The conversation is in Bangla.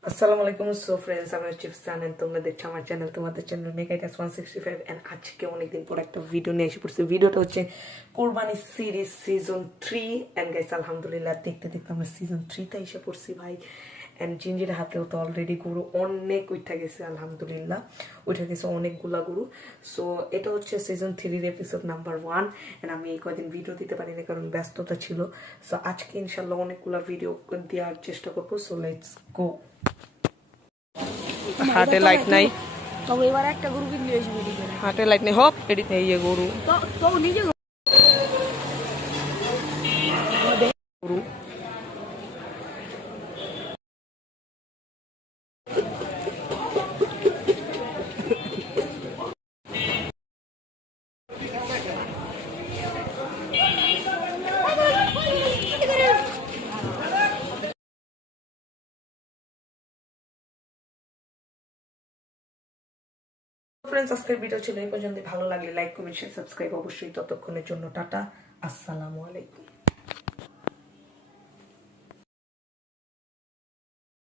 আসসালামু আলাইকুম। সো ফ্রেন্ডস, আমি হচ্ছে ইফসান এন্ড তোমরা দেখছো আমার চ্যানেল, তোমাদের চ্যানেল মেগাইটাস 165 এন্ড আজকে অনেকদিন পর একটা ভিডিও নিয়ে এসে পড়ছি। ভিডিওটা হচ্ছে কোরবানি সিরিজ সিজন 3 এন্ড গাইস আলহামদুলিল্লাহ দেখতে দেখতে আমরা সিজন 3 তে এসে পড়ছি ভাই। এন্ড জিঞ্জির হাতেও তো অলরেডি গরু অনেক উঠে গেছে, আলহামদুলিল্লাহ উঠে গেছে অনেকগুলা গরু। সো এটা হচ্ছে সিজন 3 এপিসোড নাম্বার 1 এন্ড আমি এই কদিন ভিডিও দিতে পারিনি কারণ ব্যস্ততা ছিল। সো আজকে ইনশাল্লাহ অনেকগুলা ভিডিও দেওয়ার চেষ্টা করবো। So let's go. হাটে লাইট নাই, তবে এবার একটা গরু কিনলে এসে হাটে লাইট নেই, হপ এডিট নেই গরু তো নিজে গরু। ফ্রেন্ডস, আজকের ভিডিও ছিল এই পর্যন্ত। ভালো লাগলে লাইক কমেন্ট শেয়ার সাবস্ক্রাইব অবশ্যই। ততক্ষণের জন্য টাটা, আসসালামু আলাইকুম।